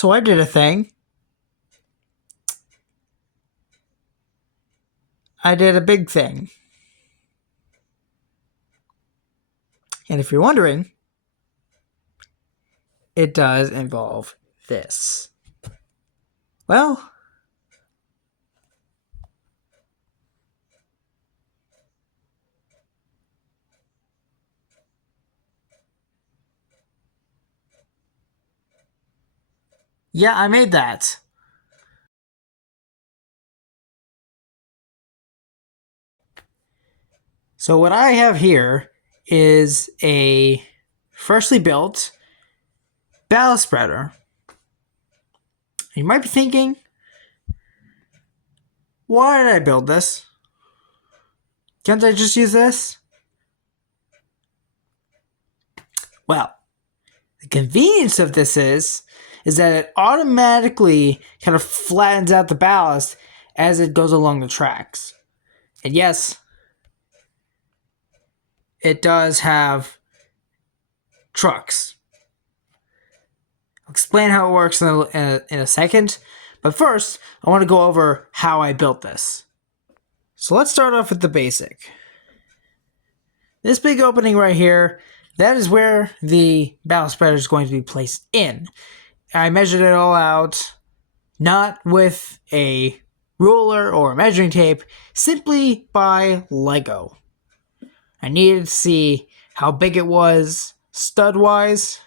So I did a thing. I did a big thing. And if you're wondering, it does involve this. Well, yeah, I made that. So what I have here is a freshly built ballast spreader. You might be thinking, why did I build this? Can't I just use this? Well, the convenience of this is that it automatically kind of flattens out the ballast as it goes along the tracks. And yes, it does have trucks. I'll explain how it works in a second, but first, I want to go over how I built this. So let's start off with the basic. This big opening right here, that is where the ballast spreader is going to be placed in. I measured it all out, not with a ruler or a measuring tape, simply by Lego. I needed to see how big it was stud-wise,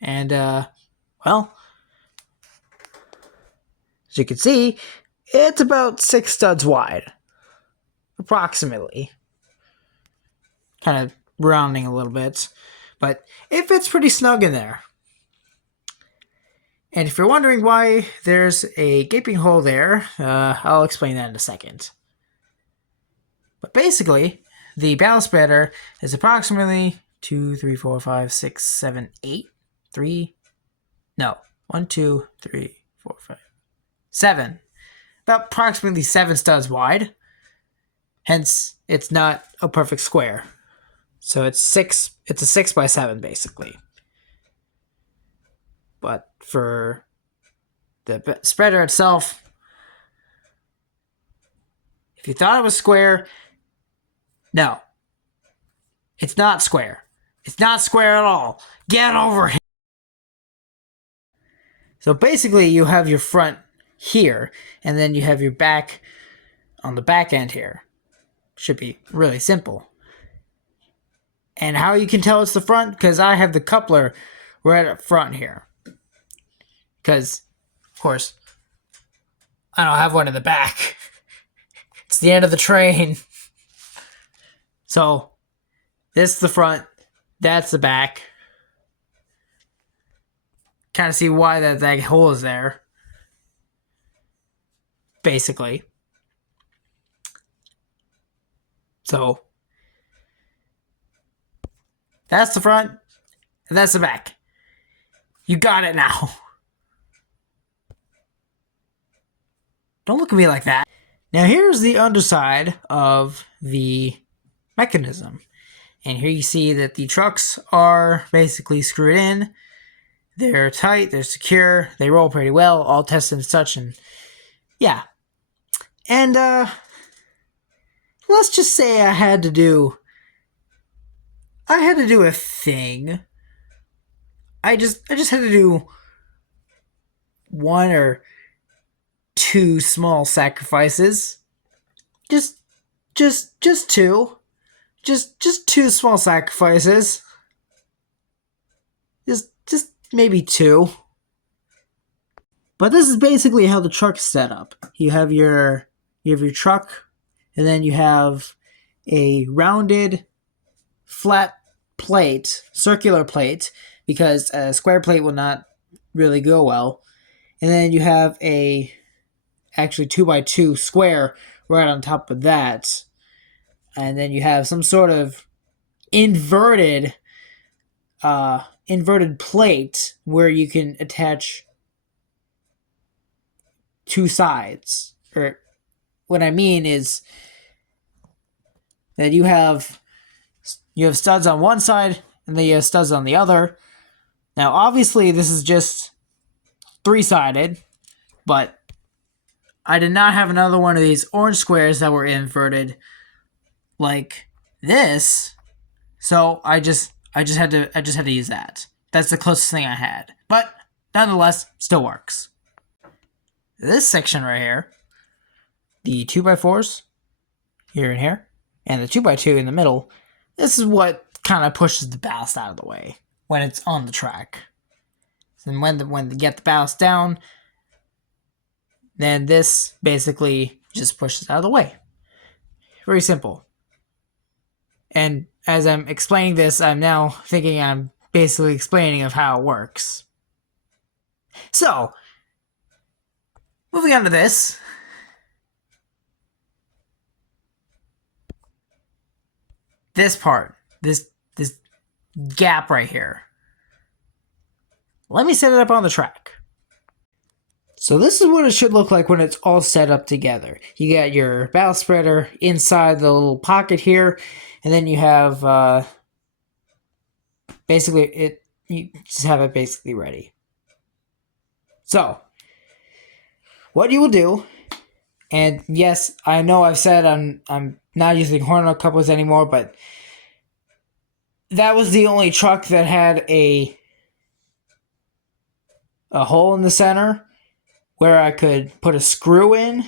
and, well, as you can see, it's about 6 studs wide, approximately. Kind of rounding a little bit, but it fits pretty snug in there. And if you're wondering why there's a gaping hole there, I'll explain that in a second. But basically, the ballast spreader is approximately 2, 3, 4, 5, 6, 7, 8, 1, 2, 3, 4, 5, 7. About approximately 7 studs wide. Hence, it's not a perfect square. So it's a 6 by 7 basically. But for the spreader itself, if you thought it was square, no. It's not square. It's not square at all. Get over here. So basically you have your front here, and then you have your back on the back end here. Should be really simple. And how you can tell it's the front? Because I have the coupler right up front here. Because, of course, I don't have one in the back. It's the end of the train. So, this is the front. That's the back. Kind of see why that hole is there. Basically. So, that's the front, and that's the back. You got it now. Don't look at me like that. Now here's the underside of the mechanism. And here you see that the trucks are basically screwed in. They're tight, they're secure, they roll pretty well, all tested and such, and yeah. And let's just say I had to do a thing. I just had to do 1 or 2 small sacrifices. Just 2. Just 2 small sacrifices. Just maybe 2. But this is basically how the truck's set up. You have your truck, and then you have a rounded flat plate, circular plate, because a square plate will not really go well. And then you have a actually 2x2 square right on top of that. And then you have some sort of inverted plate where you can attach 2 sides. Or what I mean is that you have studs on one side and then you have studs on the other. Now, obviously, this is just three-sided, but I did not have another one of these orange squares that were inverted like this, so I just had to use that. That's the closest thing I had, but nonetheless, still works. This section right here, the 2x4s here and here, and the 2x2 in the middle, this is what kind of pushes the ballast out of the way when it's on the track. And when they get the ballast down, then this basically just pushes out of the way. Very simple. And as I'm explaining this, I'm now thinking I'm basically explaining of how it works. So, moving on to this. This part, this gap right here. Let me set it up on the track. So this is what it should look like when it's all set up together. You got your ballast spreader inside the little pocket here, and then you have basically you just have it basically ready. So what you will do, and yes, I know I've said I'm not using Hornell couplers anymore, but that was the only truck that had a hole in the center where I could put a screw in.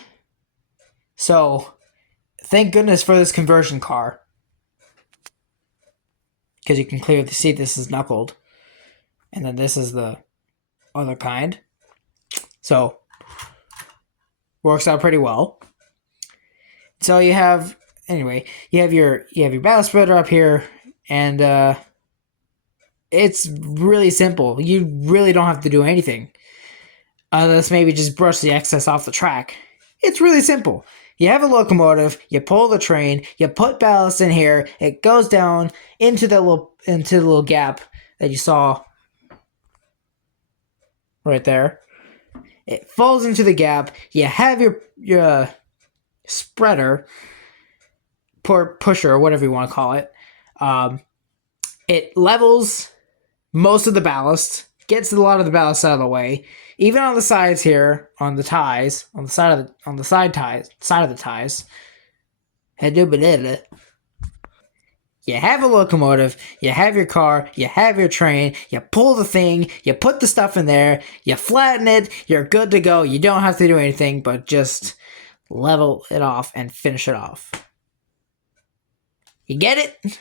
So, thank goodness for this conversion car. Because you can clearly see this is knuckled. And then this is the other kind. So, works out pretty well. So you have, anyway, you have your ballast spreader up here, and it's really simple. You really don't have to do anything. Let's maybe just brush the excess off the track. It's really simple. You have a locomotive, you pull the train, you put ballast in here, it goes down into the little gap that you saw right there. It falls into the gap. You have your spreader, pusher, or whatever you want to call it. It levels most of the ballast, gets a lot of the ballast out of the way. Even on the sides here, on the ties, on the side of the ties. You have a locomotive, you have your car, you have your train, you pull the thing, you put the stuff in there, you flatten it, you're good to go. You don't have to do anything but just level it off and finish it off. You get it?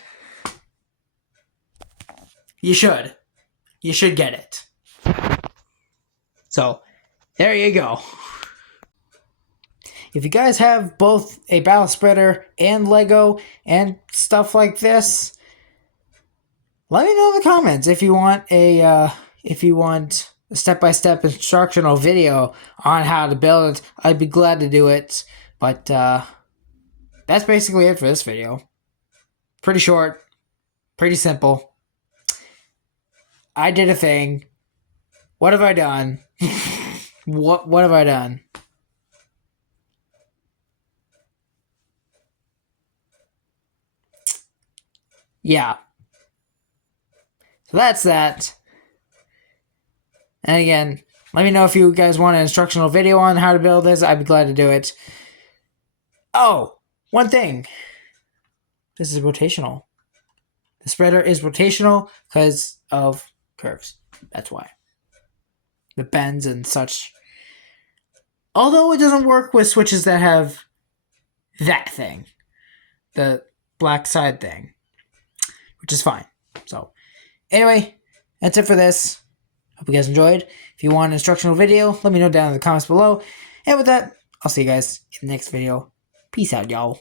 You should. You should get it. So, there you go. If you guys have both a ballast spreader and Lego and stuff like this, let me know in the comments if you want a step-by-step instructional video on how to build it. I'd be glad to do it. But that's basically it for this video. Pretty short, pretty simple. I did a thing. What have I done? What have I done? Yeah. So that's that. And again, let me know if you guys want an instructional video on how to build this. I'd be glad to do it. Oh, one thing. This is rotational. The spreader is rotational because of curves. That's why. The bends and such. Although it doesn't work with switches that have that thing. The black side thing. Which is fine. So, anyway, that's it for this. Hope you guys enjoyed. If you want an instructional video, let me know down in the comments below. And with that, I'll see you guys in the next video. Peace out, y'all.